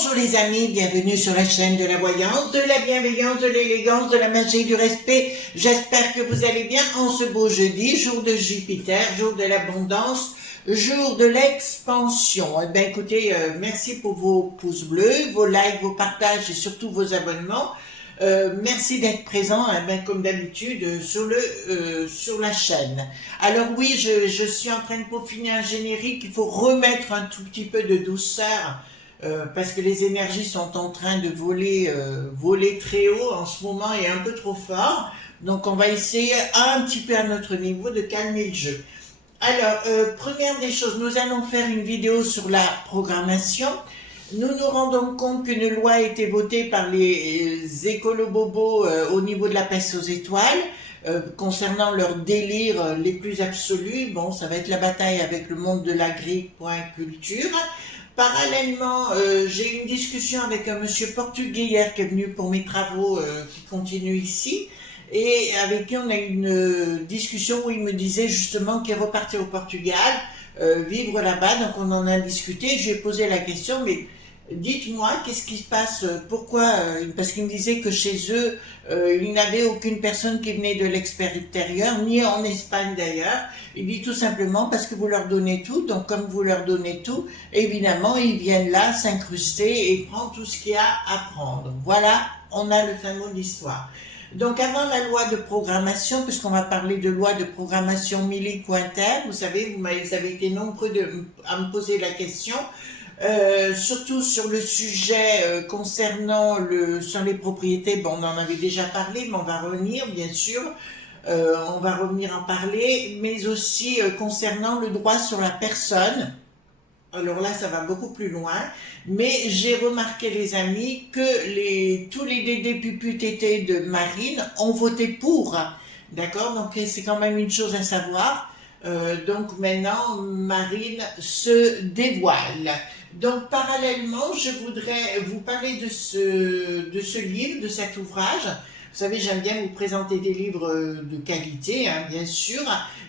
Bonjour les amis, bienvenue sur la chaîne de la voyance, de la bienveillance, de l'élégance, de la magie, du respect. J'espère que vous allez bien en ce beau jeudi, jour de Jupiter, jour de l'abondance, jour de l'expansion. Eh bien écoutez, merci pour vos pouces bleus, vos likes, vos partages et surtout vos abonnements. Merci d'être présent, comme d'habitude, sur la chaîne. Alors oui, je suis en train de peaufiner un générique, il faut remettre un tout petit peu de douceur, parce que les énergies sont en train de voler très haut en ce moment et un peu trop fort. Donc on va essayer un petit peu à notre niveau de calmer le jeu. Alors, première des choses, nous allons faire une vidéo sur la programmation. Nous nous rendons compte qu'une loi a été votée par les écolo-bobos au niveau de la peste aux étoiles, concernant leurs délires les plus absolus. Bon, ça va être la bataille avec le monde de l'agri.culture. Parallèlement, j'ai eu une discussion avec un monsieur portugais hier qui est venu pour mes travaux qui continuent ici, et avec qui on a eu une discussion où il me disait justement qu'il est reparti au Portugal, vivre là-bas. Donc on en a discuté, je lui ai posé la question, mais dites-moi, qu'est-ce qui se passe? Pourquoi? Parce qu'il me disait que chez eux, il n'avait aucune personne qui venait de l'extérieur, ni en Espagne d'ailleurs. Il dit tout simplement parce que vous leur donnez tout, donc comme vous leur donnez tout, évidemment, ils viennent là s'incruster et prendre tout ce qu'il y a à prendre. Voilà, on a le fin mot de l'histoire. Donc avant la loi de programmation, puisqu'on va parler de loi de programmation Milly-Pointer, vous savez, vous avez été nombreux à me poser la question, surtout sur le sujet concernant sur les propriétés. Bon, on en avait déjà parlé, mais on va revenir, bien sûr. On va revenir en parler, mais aussi concernant le droit sur la personne. Alors là, ça va beaucoup plus loin, mais j'ai remarqué, les amis, que tous les députés de Marine ont voté pour, d'accord? Donc c'est quand même une chose à savoir. Donc maintenant, Marine se dévoile. Donc parallèlement, je voudrais vous parler de ce livre, de cet ouvrage. Vous savez, j'aime bien vous présenter des livres de qualité, hein, bien sûr.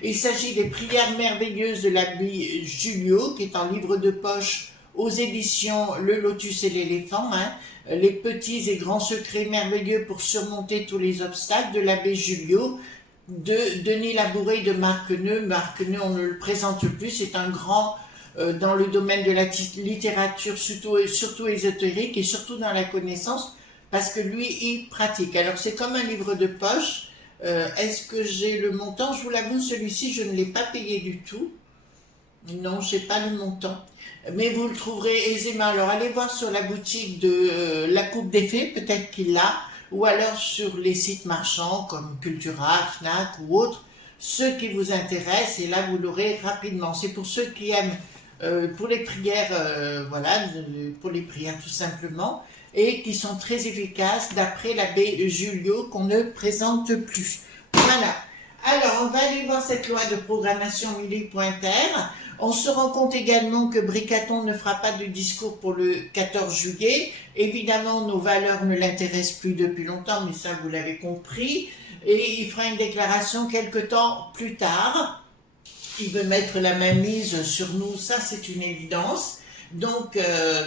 Il s'agit des Prières merveilleuses de l'abbé Julio, qui est un livre de poche aux éditions Le Lotus et l'éléphant, hein. Les petits et grands secrets merveilleux pour surmonter tous les obstacles de l'abbé Julio, de Denis Labouré et de Marc Neu. Marc Neu, on ne le présente plus, c'est un grand dans le domaine de la littérature, surtout ésotérique et surtout dans la connaissance, parce que lui, il pratique. Alors, c'est comme un livre de poche. Est-ce que j'ai le montant? Je vous l'avoue, celui-ci, je ne l'ai pas payé du tout. Non, je n'ai pas le montant. Mais vous le trouverez aisément. Alors, allez voir sur la boutique de La Coupe des Fées, peut-être qu'il l'a, ou alors sur les sites marchands comme Cultura, Fnac ou autres, ceux qui vous intéressent, et là, vous l'aurez rapidement. C'est pour ceux qui aiment, pour les prières, voilà, pour les prières tout simplement, et qui sont très efficaces d'après l'abbé Julio, qu'on ne présente plus. Voilà. Alors, on va aller voir cette loi de programmation Milly-Pointer. On se rend compte également que Bricaton ne fera pas de discours pour le 14 juillet. Évidemment, nos valeurs ne l'intéressent plus depuis longtemps, mais ça, vous l'avez compris. Et il fera une déclaration quelque temps plus tard. Il veut mettre la mainmise sur nous, ça c'est une évidence. Donc,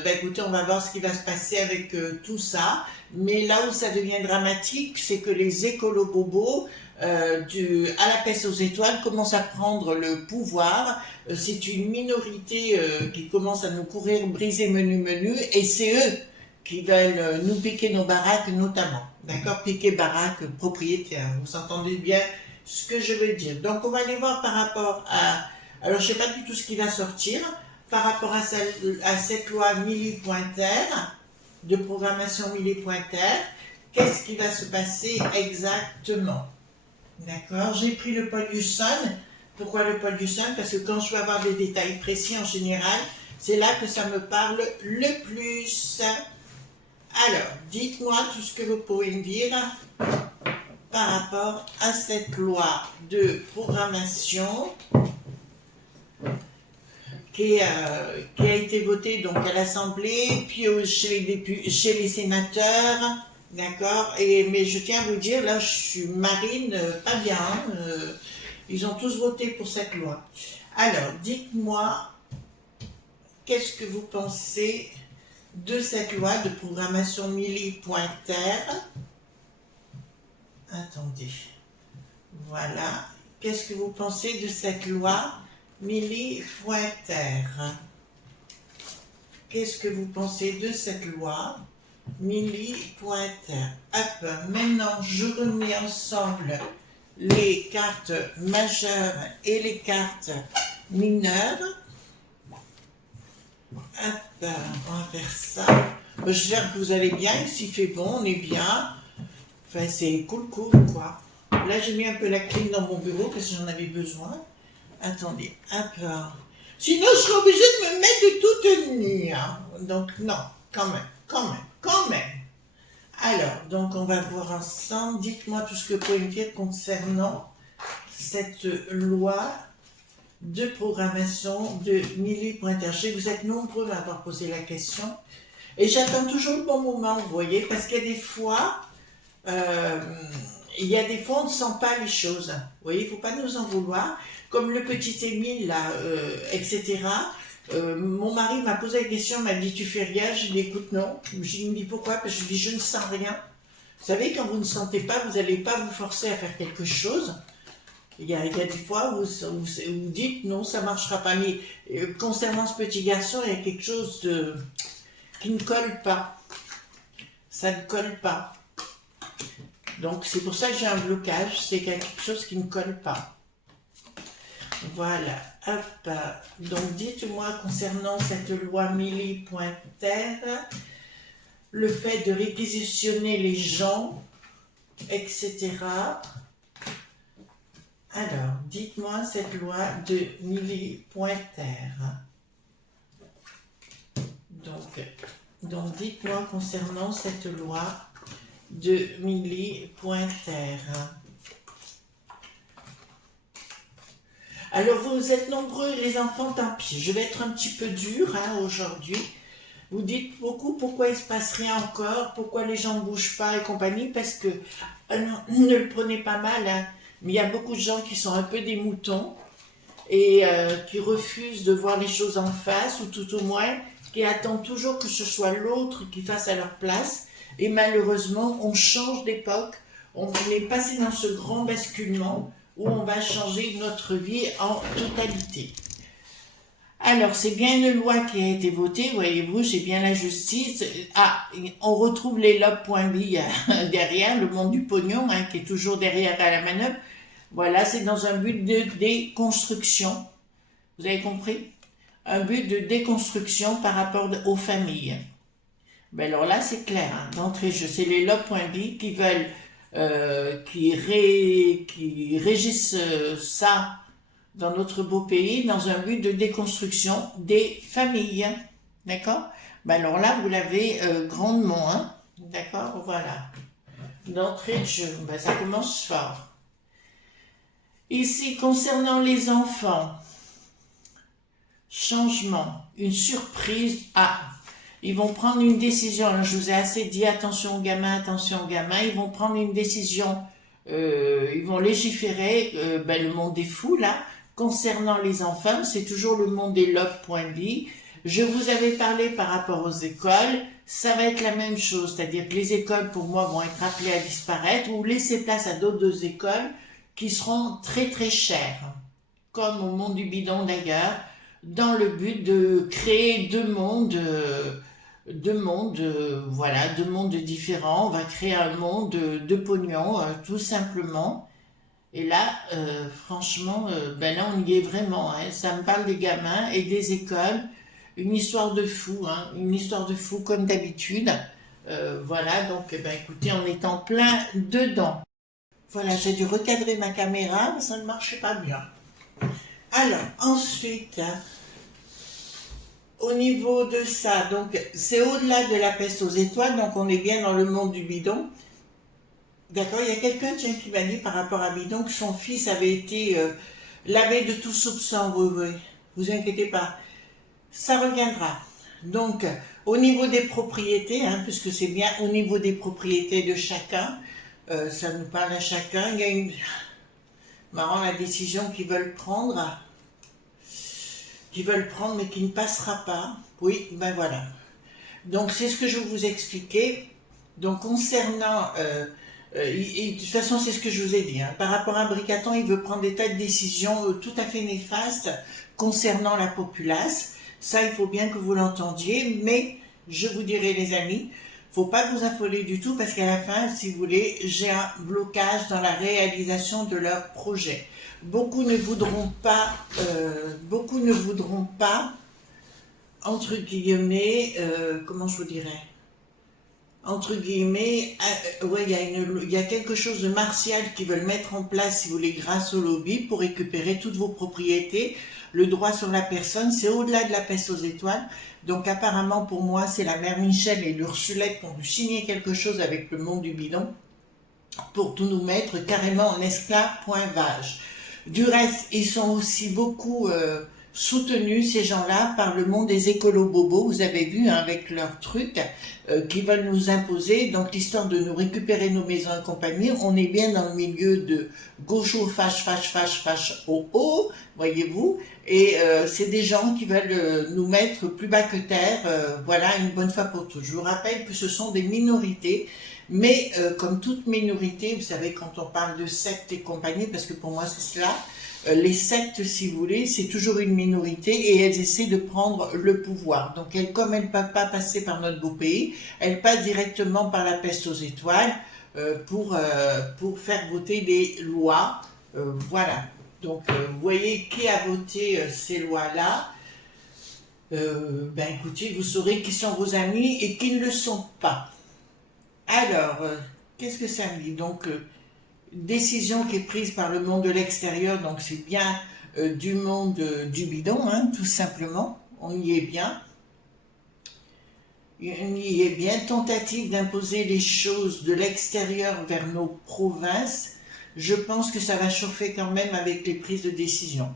écoutez, on va voir ce qui va se passer avec tout ça. Mais là où ça devient dramatique, c'est que les écolo-bobos, à la peste aux étoiles, commencent à prendre le pouvoir. C'est une minorité qui commence à nous courir, briser menu, et c'est eux qui veulent nous piquer nos baraques notamment. D'accord? Piquer baraques propriétaires. Vous entendez bien ce que je veux dire. Donc, on va aller voir par rapport à... Alors, je ne sais pas du tout ce qui va sortir. Par rapport à cette loi Milly-Pointer, de programmation Milly-Pointer, qu'est-ce qui va se passer exactement? D'accord? J'ai pris le Paul Husson. Pourquoi le Paul Husson? Parce que quand je vais avoir des détails précis en général, c'est là que ça me parle le plus. Alors, dites-moi tout ce que vous pouvez me dire par rapport à cette loi de programmation qui a été votée donc à l'Assemblée, puis chez les sénateurs, d'accord. Mais je tiens à vous dire, là, je suis Marine, pas bien. Ils ont tous voté pour cette loi. Alors, dites-moi, qu'est-ce que vous pensez de cette loi de programmation milli-pointer. Attendez. Voilà. Qu'est-ce que vous pensez de cette loi milli-pointer? Qu'est-ce que vous pensez de cette loi milli-pointer? Hop, maintenant je remets ensemble les cartes majeures et les cartes mineures. Hop, on va faire ça. J'espère que vous allez bien, ici il fait bon, on est bien. Enfin, c'est cool, quoi. Là, j'ai mis un peu la clim dans mon bureau parce que j'en avais besoin. Attendez, hop. Sinon, je serais obligée de me mettre toute nue. Hein. Donc, non, quand même. Alors, donc, on va voir ensemble. Dites-moi tout ce que vous pouvez me dire concernant cette loi de programmation de milli-pointer. Je sais que vous êtes nombreux à avoir posé la question. Et j'attends toujours le bon moment, vous voyez, parce qu'il y a des fois... on ne sent pas les choses. Vous voyez, il ne faut pas nous en vouloir. Comme le petit Émile, là, etc. Mon mari m'a posé la question, m'a dit, tu fais rien? Je lui ai dit, écoute, non. Je lui ai dit, pourquoi? Parce que je lui ai dit, je ne sens rien. Vous savez, quand vous ne sentez pas, vous n'allez pas vous forcer à faire quelque chose. Il y a des fois où vous dites, non, ça ne marchera pas. Mais concernant ce petit garçon, il y a quelque chose qui ne colle pas. Ça ne colle pas. Donc, c'est pour ça que j'ai un blocage, c'est qu'il y a quelque chose qui ne colle pas. Voilà, hop. Donc, dites-moi concernant cette loi milli-pointer, le fait de réquisitionner les gens, etc. Alors, dites-moi cette loi de milli-pointer. Donc, dites-moi concernant cette loi de milli-pointer. Alors vous êtes nombreux les enfants, tant pis, je vais être un petit peu dure aujourd'hui. Vous dites beaucoup pourquoi il ne se passe rien encore, pourquoi les gens ne bougent pas et compagnie, parce que, non, ne le prenez pas mal, hein, mais il y a beaucoup de gens qui sont un peu des moutons et qui refusent de voir les choses en face, ou tout au moins qui attendent toujours que ce soit l'autre qui fasse à leur place. Et malheureusement, on change d'époque, on est passé dans ce grand basculement où on va changer notre vie en totalité. Alors, c'est bien une loi qui a été votée, voyez-vous, j'ai bien la justice. Ah, on retrouve les lobes.b derrière, le monde du pognon, hein, qui est toujours derrière à la manœuvre. Voilà, c'est dans un but de déconstruction. Vous avez compris? Un but de déconstruction par rapport aux familles. Ben alors là, c'est clair, hein, d'entrée de jeu. C'est les lobes.b qui veulent, qui régissent ça dans notre beau pays, dans un but de déconstruction des familles. D'accord? Ben alors là, vous l'avez grandement, hein? D'accord? Voilà. D'entrée de jeu, ben ça commence fort. Ici, concernant les enfants, changement, une surprise. Ah! Ils vont prendre une décision. Alors, je vous ai assez dit, attention aux gamins. Ils vont prendre une décision, ils vont légiférer, le monde est fou, là. Concernant les enfants, c'est toujours le monde des lobes.b. Je vous avais parlé par rapport aux écoles, ça va être la même chose. C'est-à-dire que les écoles, pour moi, vont être appelées à disparaître ou laisser place à d'autres écoles qui seront très très chères. Comme au monde du bidon d'ailleurs, dans le but de créer deux mondes différents. On va créer un monde de pognon, tout simplement. Et là, franchement, là, on y est vraiment. Hein. Ça me parle des gamins et des écoles. Une histoire de fou, hein. Une histoire de fou comme d'habitude. Voilà, donc, écoutez, on est en plein dedans. Voilà, j'ai dû recadrer ma caméra, mais ça ne marchait pas bien. Alors, ensuite... Au niveau de ça, donc c'est au-delà de la peste aux étoiles, donc on est bien dans le monde du bidon. D'accord, il y a quelqu'un qui m'a dit par rapport à bidon que son fils avait été lavé de tout soupçon. Oui, vous inquiétez pas, ça reviendra. Donc au niveau des propriétés, hein, puisque c'est bien au niveau des propriétés de chacun, ça nous parle à chacun. Il y a une la décision qu'ils veulent prendre. Mais qui ne passera pas. Oui, ben voilà. Donc, c'est ce que je vous expliquais. Donc, concernant... et de toute façon, c'est ce que je vous ai dit. Hein, par rapport à Bricaton, il veut prendre des tas de décisions tout à fait néfastes concernant la populace. Ça, il faut bien que vous l'entendiez. Mais, je vous dirai, les amis, faut pas vous affoler du tout parce qu'à la fin, si vous voulez, j'ai un blocage dans la réalisation de leur projet. Beaucoup ne voudront pas, entre guillemets, comment je vous dirais, entre guillemets, ouais, il y a quelque chose de martial qu'ils veulent mettre en place, si vous voulez, grâce au lobby pour récupérer toutes vos propriétés. Le droit sur la personne, c'est au-delà de la peste aux étoiles. Donc apparemment, pour moi, c'est la mère Michel et l'Ursulette qui ont dû signer quelque chose avec le monde du bidon pour tout nous mettre carrément en esclavage. Du reste, ils sont aussi beaucoup soutenus, ces gens-là, par le monde des écolos-bobos, vous avez vu, hein, avec leurs trucs, qui veulent nous imposer, donc l'histoire de nous récupérer nos maisons et compagnie, on est bien dans le milieu de gaucho, fâche, voyez-vous, et c'est des gens qui veulent nous mettre plus bas que terre, voilà, une bonne fois pour toutes. Je vous rappelle que ce sont des minorités, mais comme toute minorité, vous savez, quand on parle de sectes et compagnie, parce que pour moi c'est cela, les sectes, si vous voulez, c'est toujours une minorité et elles essaient de prendre le pouvoir. Donc, comme elles ne peuvent pas passer par notre beau pays, elles passent directement par la peste aux étoiles pour faire voter des lois. Voilà. Donc, vous voyez qui a voté ces lois-là. Ben, écoutez, vous saurez qui sont vos amis et qui ne le sont pas. Alors, qu'est-ce que ça me dit? Donc, décision qui est prise par le monde de l'extérieur, donc c'est bien du monde du bidon, hein, tout simplement, on y est bien. On y est bien, tentative d'imposer les choses de l'extérieur vers nos provinces, je pense que ça va chauffer quand même avec les prises de décision.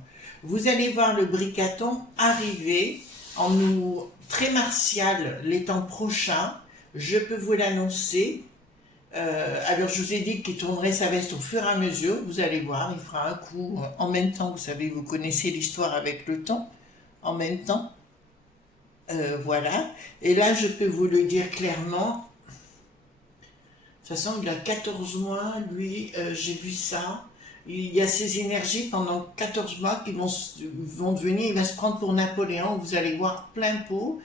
Vous allez voir le Bricaton arriver en nous très martial les temps prochains, je peux vous l'annoncer. Alors je vous ai dit qu'il tournerait sa veste au fur et à mesure, vous allez voir, il fera un coup en même temps, vous savez, vous connaissez l'histoire avec le temps, en même temps, voilà, et là je peux vous le dire clairement, de toute façon il a 14 mois, lui, j'ai vu ça, il y a ces énergies pendant 14 mois qui vont devenir, il va se prendre pour Napoléon, vous allez voir plein pot,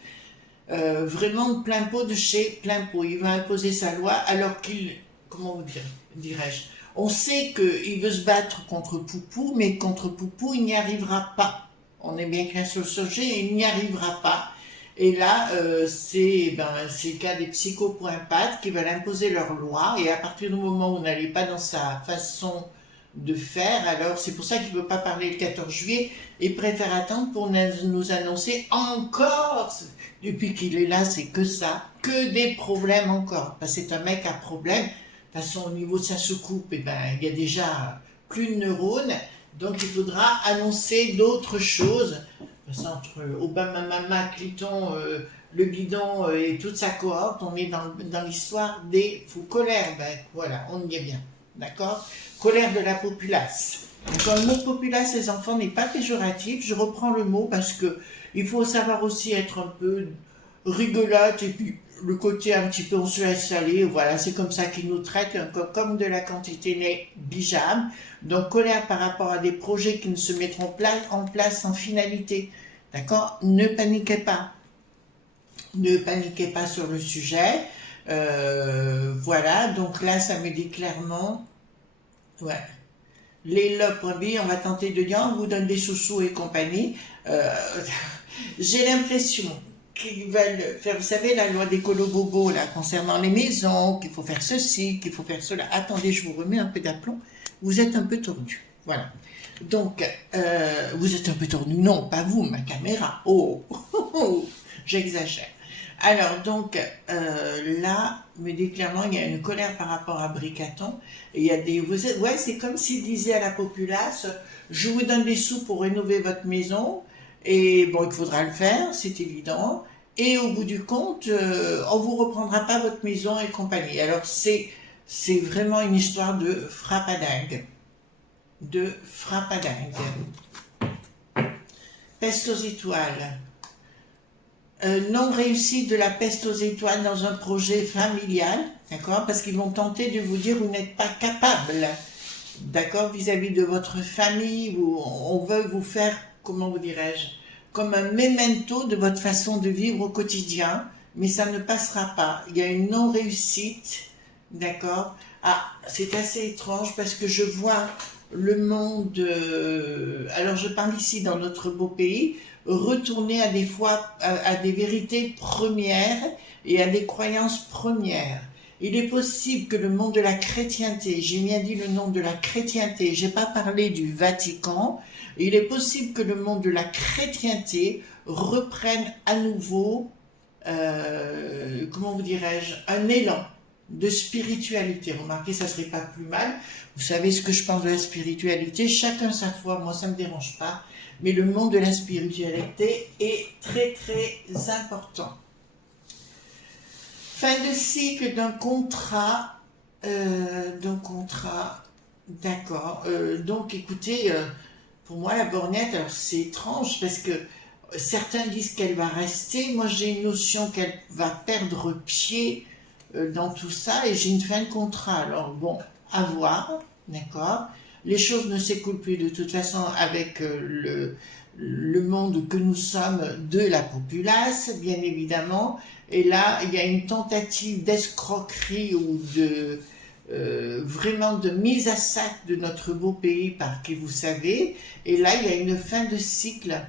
vraiment de plein pot de chez plein pot. Il va imposer sa loi alors qu'il, comment vous dirais-je, on sait qu'il veut se battre contre Poupou, mais contre Poupou, il n'y arrivera pas. On est bien clair sur le sujet, et il n'y arrivera pas. Et là, c'est le cas des psychopoints-pattes qui veulent imposer leur loi, et à partir du moment où on n'allait pas dans sa façon de faire, alors c'est pour ça qu'il ne veut pas parler le 14 juillet, et préfère attendre pour nous annoncer encore, depuis qu'il est là, c'est que ça, que des problèmes encore, parce que c'est un mec à problème, de toute façon au niveau de sa soucoupe, eh ben, il y a déjà plus de neurones, donc il faudra annoncer d'autres choses, entre Obama, Mama, Cliton, le bidon et toute sa cohorte, on est dans l'histoire des fous colères, ben voilà, on y est bien. D'accord? Colère de la populace. Donc, le mot populace, les enfants, n'est pas péjoratif. Je reprends le mot parce que il faut savoir aussi être un peu rigolote et puis le côté un petit peu on se laisse aller. Voilà, c'est comme ça qu'ils nous traitent, comme de la quantité négligeable. Donc, colère par rapport à des projets qui ne se mettront en place sans finalité. D'accord? Ne paniquez pas. Ne paniquez pas sur le sujet. Voilà, donc là, ça me dit clairement, ouais, les lobes, on va tenter de dire, on vous donne des chouchous et compagnie. J'ai l'impression qu'ils veulent faire, vous savez, la loi des colobobos, là, concernant les maisons, qu'il faut faire ceci, qu'il faut faire cela. Attendez, je vous remets un peu d'aplomb. Vous êtes un peu tordu. Voilà. Donc, vous êtes un peu tordu. Non, pas vous, ma caméra. Oh, j'exagère. Alors, donc, là, me dit clairement, il y a une colère par rapport à Bricaton. Il y a des, ouais, c'est comme s'il disait à la populace, je vous donne des sous pour rénover votre maison, et bon, il faudra le faire, c'est évident, et au bout du compte, on vous reprendra pas votre maison et compagnie. Alors, c'est vraiment une histoire de frappadingue. De frappadingue. Peste aux étoiles. Non réussite de la peste aux étoiles dans un projet familial, d'accord? Parce qu'ils vont tenter de vous dire que vous n'êtes pas capable, d'accord, vis-à-vis de votre famille. On veut vous faire, comment vous dirais-je, comme un memento de votre façon de vivre au quotidien, mais ça ne passera pas. Il y a une non-réussite, d'accord? Ah, c'est assez étrange parce que je vois le monde, alors je parle ici dans notre beau pays, retourner à des fois à des vérités premières et à des croyances premières. Il est possible que le monde de la chrétienté, j'ai bien dit le nom de la chrétienté, j'ai pas parlé du Vatican, il est possible que le monde de la chrétienté reprenne à nouveau, comment vous dirais-je, un élan de spiritualité. Remarquez, ça serait pas plus mal. Vous savez ce que je pense de la spiritualité, chacun sa foi, moi ça me dérange pas, mais le monde de la spiritualité est très très important. Fin de cycle d'un contrat, d'accord. Donc écoutez, pour moi la borgnette, alors c'est étrange parce que certains disent qu'elle va rester, moi j'ai une notion qu'elle va perdre pied dans tout ça et j'ai une fin de contrat. Alors bon, à voir, d'accord. Les choses ne s'écoulent plus de toute façon avec le monde que nous sommes de la populace, bien évidemment. Et là, il y a une tentative d'escroquerie ou de vraiment de mise à sac de notre beau pays par qui vous savez. Et là, il y a une fin de cycle.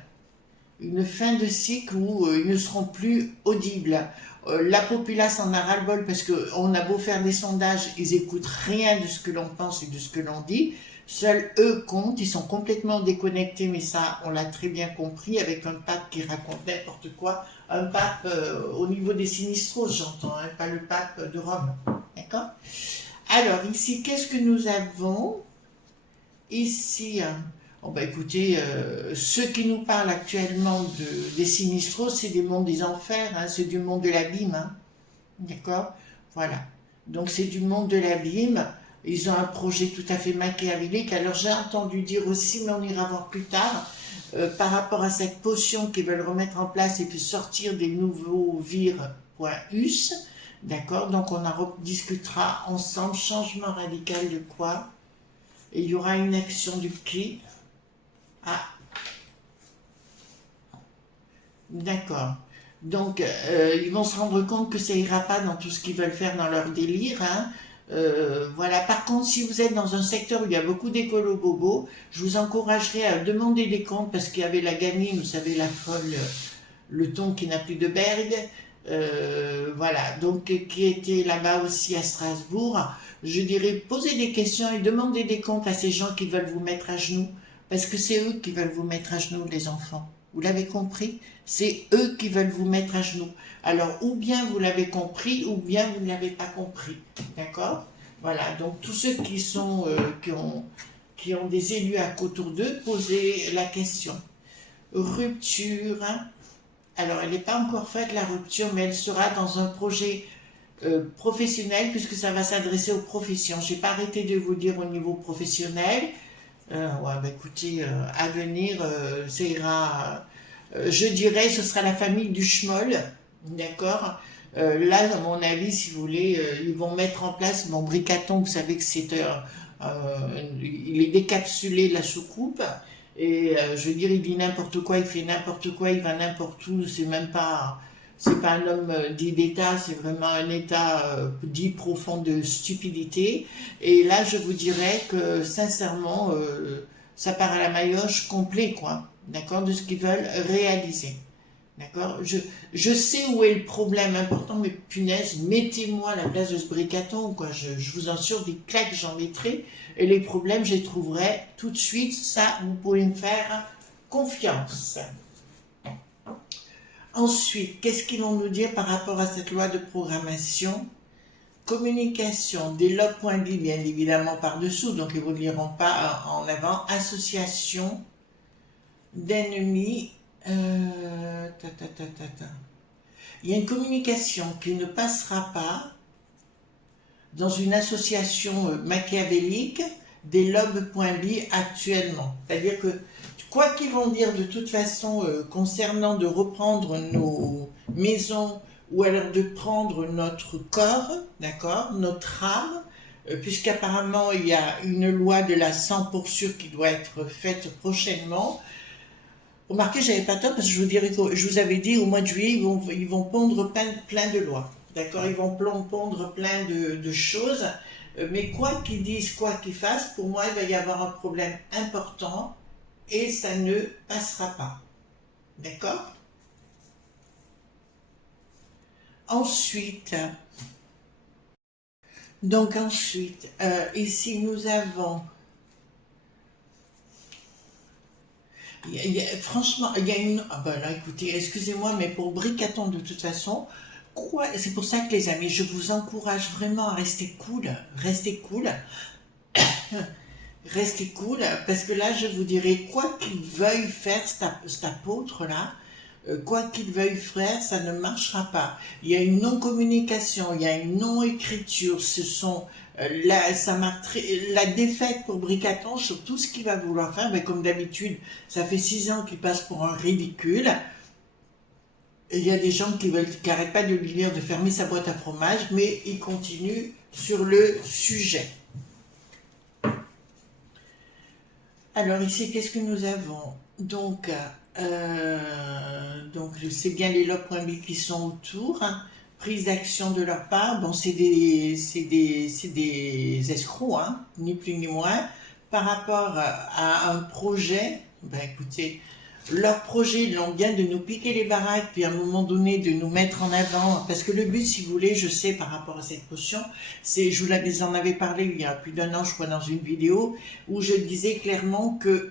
Une fin de cycle où ils ne seront plus audibles. La populace en a ras-le-bol parce qu'on a beau faire des sondages, ils écoutent rien de ce que l'on pense et de ce que l'on dit. Seuls eux comptent, ils sont complètement déconnectés, mais ça, on l'a très bien compris, avec un pape qui raconte n'importe quoi. Un pape au niveau des sinistros, j'entends, hein, pas le pape de Rome. D'accord? Alors, ici, qu'est-ce que nous avons? Ici, bon, bah, écoutez, ceux qui nous parlent actuellement des sinistros, c'est des mondes des enfers, hein, c'est du monde de l'abîme. Hein, d'accord? Voilà. Donc, c'est du monde de l'abîme. Ils ont un projet tout à fait machiavélique. Alors, j'ai entendu dire aussi, mais on ira voir plus tard, par rapport à cette potion qu'ils veulent remettre en place et puis sortir des nouveaux vir.us. D'accord? Donc, on en discutera ensemble. Changement radical de quoi? Et il y aura une action du qui? Ah, d'accord. Donc, ils vont se rendre compte que ça ira pas dans tout ce qu'ils veulent faire dans leur délire. Hein. Voilà. Par contre, si vous êtes dans un secteur où il y a beaucoup d'écolos bobos, je vous encouragerais à demander des comptes parce qu'il y avait la gamine, vous savez, la folle, le ton qui n'a plus de bergue. Voilà. Donc, qui était là-bas aussi à Strasbourg. Je dirais, posez des questions et demandez des comptes à ces gens qui veulent vous mettre à genoux. Parce que c'est eux qui veulent vous mettre à genoux, les enfants. Vous l'avez compris? C'est eux qui veulent vous mettre à genoux. Alors, ou bien vous l'avez compris, ou bien vous ne l'avez pas compris. D'accord? Voilà. Donc, tous ceux qui sont, qui ont des élus à autour d'eux, posez la question. Rupture. Hein. Alors, elle n'est pas encore faite, la rupture, mais elle sera dans un projet professionnel, puisque ça va s'adresser aux professions. Je n'ai pas arrêté de vous dire au niveau professionnel. Ouais, bah écoutez, à venir, ça ira. Je dirais, ce sera la famille du Schmoll, d'accord. Là, à mon avis, si vous voulez, ils vont mettre en place mon bricaton. Vous savez que il est décapsulé de la soucoupe. Et je veux dire, il dit n'importe quoi, il fait n'importe quoi, il va n'importe où. C'est pas un homme dit d'État, c'est vraiment un État dit profond de stupidité. Et là, je vous dirais que, sincèrement, ça part à la maillotche complet, quoi. D'accord? De ce qu'ils veulent réaliser. D'accord? Je sais où est le problème important, mais punaise, mettez-moi à la place de ce bricaton, quoi. Je vous assure, des claques, j'en mettrai. Et les problèmes, je les trouverai tout de suite. Ça, vous pouvez me faire confiance. Ensuite, qu'est-ce qu'ils vont nous dire par rapport à cette loi de programmation? Communication, des logs.bi bien évidemment par-dessous, donc ils ne vous liront pas en avant. Association d'ennemis. Il y a une communication qui ne passera pas dans une association machiavélique des logs.bi actuellement. C'est-à-dire que quoi qu'ils vont dire de toute façon concernant de reprendre maison, ou alors de prendre notre corps, d'accord, notre âme, puisqu'apparemment il y a une loi de la 100 pour sûr qui doit être faite prochainement. Remarquez, j'avais pas tort parce que je vous avais dit au mois de juillet, ils vont pondre plein de lois. D'accord. Ils vont pondre plein de choses. Mais quoi qu'ils disent, quoi qu'ils fassent, pour moi, il va y avoir un problème important et ça ne passera pas. D'accord. Ensuite, ici nous avons... franchement, il y a une... Ah ben là, écoutez, excusez-moi, mais pour Bricaton, de toute façon, c'est pour ça que les amis, je vous encourage vraiment à rester cool. Restez cool. Restez cool, parce que là, je vous dirais, quoi qu'il veuille faire cet apôtre-là, quoi qu'il veuille faire, ça ne marchera pas. Il y a une non-communication, il y a une non-écriture, ce sont... ça marque la défaite pour Bricaton sur tout ce qu'il va vouloir faire, mais comme d'habitude, ça fait 6 ans qu'il passe pour un ridicule. Et il y a des gens qui n'arrêtent pas de lui dire de fermer sa boîte à fromage, mais il continue sur le sujet. Alors ici, qu'est-ce que nous avons? Donc c'est bien les logs.b qui sont autour. Hein. Prise d'action de leur part. Bon, c'est des escrocs, hein, ni plus ni moins. Par rapport à un projet, ben écoutez, leur projet, ils l'ont bien de nous piquer les baraques, puis à un moment donné de nous mettre en avant, parce que le but, si vous voulez, je sais par rapport à cette potion, c'est, je vous en avais parlé il y a plus d'1 an, je crois, dans une vidéo, où je disais clairement que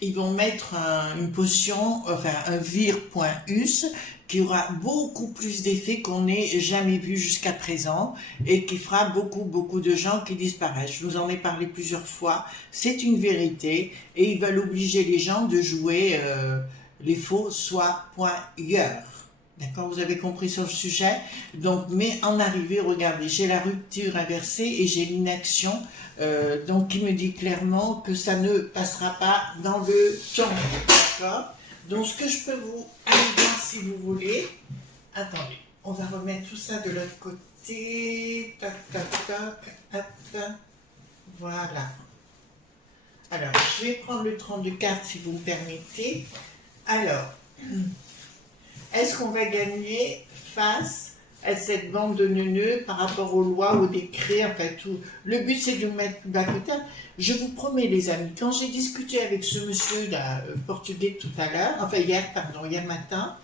ils vont mettre une potion, enfin un vir.us, qui aura beaucoup plus d'effets qu'on n'ait jamais vu jusqu'à présent et qui fera beaucoup de gens qui disparaissent. Je vous en ai parlé plusieurs fois, c'est une vérité et ils veulent obliger les gens de jouer les faux soi.eur. D'accord, vous avez compris sur le sujet. Donc, mais en arrivée, regardez, j'ai la rupture inversée et j'ai l'inaction. Donc, qui me dit clairement que ça ne passera pas dans le temps. D'accord. Donc, ce que je peux vous aller voir si vous voulez. Attendez, on va remettre tout ça de l'autre côté. Tac, tac, tac. Hop. Voilà. Alors, je vais prendre le 32 cartes si vous me permettez. Alors, est-ce qu'on va gagner face à cette bande de neuneux par rapport aux lois, aux décrets, enfin tout. Le but, c'est de mettre bas-côté. Je vous promets, les amis, quand j'ai discuté avec ce monsieur là, portugais tout à l'heure, enfin hier matin,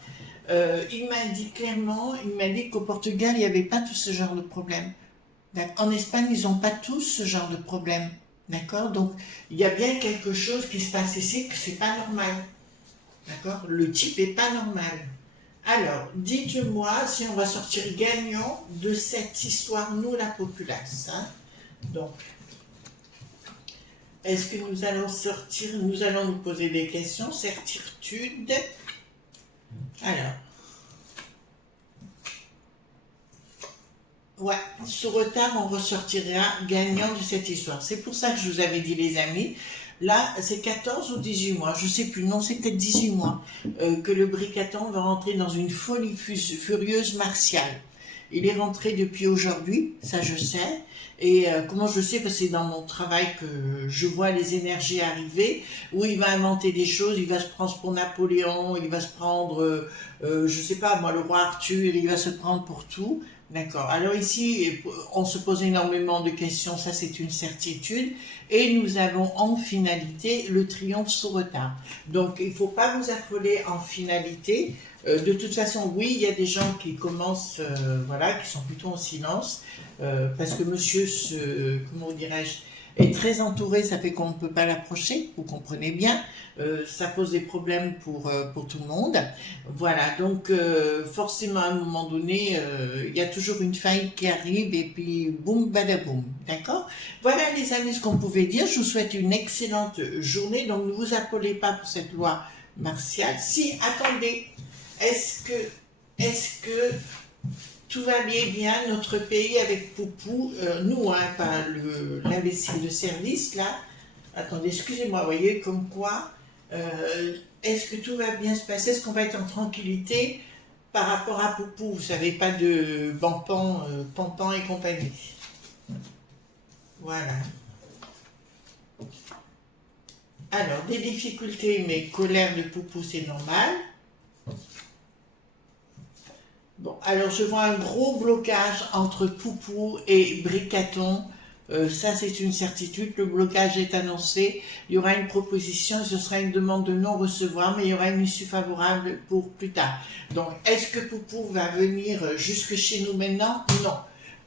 il m'a dit clairement, il m'a dit qu'au Portugal, il n'y avait pas tout ce genre de problème. En Espagne, ils n'ont pas tous ce genre de problème. D'accord. Donc, il y a bien quelque chose qui se passe ici que c'est pas normal. D'accord. Le type est pas normal. Alors, dites-moi si on va sortir gagnant de cette histoire, nous, la populace. Hein. Donc, est-ce que nous allons sortir, nous allons nous poser des questions, certitude. Alors, ouais, sous retard, on ressortira gagnant de cette histoire. C'est pour ça que je vous avais dit, les amis, là, c'est 14 ou 18 mois, je ne sais plus, non, c'est peut-être 18 mois, que le Bricaton va rentrer dans une folie furieuse martiale. Il est rentré depuis aujourd'hui, ça je sais, et comment je sais, parce que c'est dans mon travail que je vois les énergies arriver, où il va inventer des choses, il va se prendre pour Napoléon, il va se prendre, je sais pas, moi, le roi Arthur, il va se prendre pour tout. D'accord. Alors ici, on se pose énormément de questions, ça c'est une certitude. Et nous avons en finalité le triomphe sous retard. Donc il ne faut pas vous affoler en finalité. De toute façon, oui, il y a des gens qui commencent, voilà, qui sont plutôt en silence, parce que monsieur, comment dirais-je, est très entouré, ça fait qu'on ne peut pas l'approcher, vous comprenez bien, ça pose des problèmes pour tout le monde. Voilà, donc forcément à un moment donné, il y a toujours une faille qui arrive et puis boum, badaboum, d'accord? Voilà les amis ce qu'on pouvait dire, je vous souhaite une excellente journée, donc ne vous affolez pas pour cette loi martiale. Si, attendez, est-ce que tout va bien, notre pays avec Poupou, nous, hein, pas l'imbécile de service, là. Attendez, excusez-moi, vous voyez, comme quoi, est-ce que tout va bien se passer? Est-ce qu'on va être en tranquillité? par rapport à Poupou, vous savez, pas de Pampan, Pampan et compagnie. Voilà. Alors, des difficultés, mais colère de Poupou, c'est normal. Bon, alors je vois un gros blocage entre Poupou et Bricaton. Ça, c'est une certitude. Le blocage est annoncé. Il y aura une proposition, ce sera une demande de non-recevoir, mais il y aura une issue favorable pour plus tard. Donc, est-ce que Poupou va venir jusque chez nous maintenant? Non.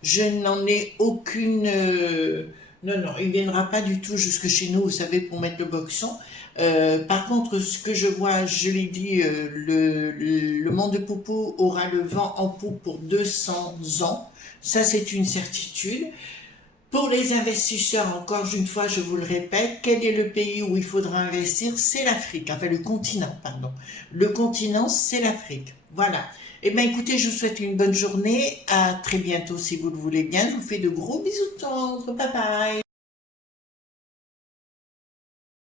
Je n'en ai aucune... Non, non, il ne viendra pas du tout jusque chez nous, vous savez, pour mettre le boxon. Par contre, ce que je vois, je l'ai dit, le monde de Poupou aura le vent en poupe pour 200 ans. Ça, c'est une certitude. Pour les investisseurs, encore une fois, je vous le répète, quel est le pays où il faudra investir? C'est l'Afrique, enfin le continent, pardon. Le continent, c'est l'Afrique. Voilà. Eh bien, écoutez, je vous souhaite une bonne journée. À très bientôt, si vous le voulez bien. Je vous fais de gros bisous tendres. Bye bye.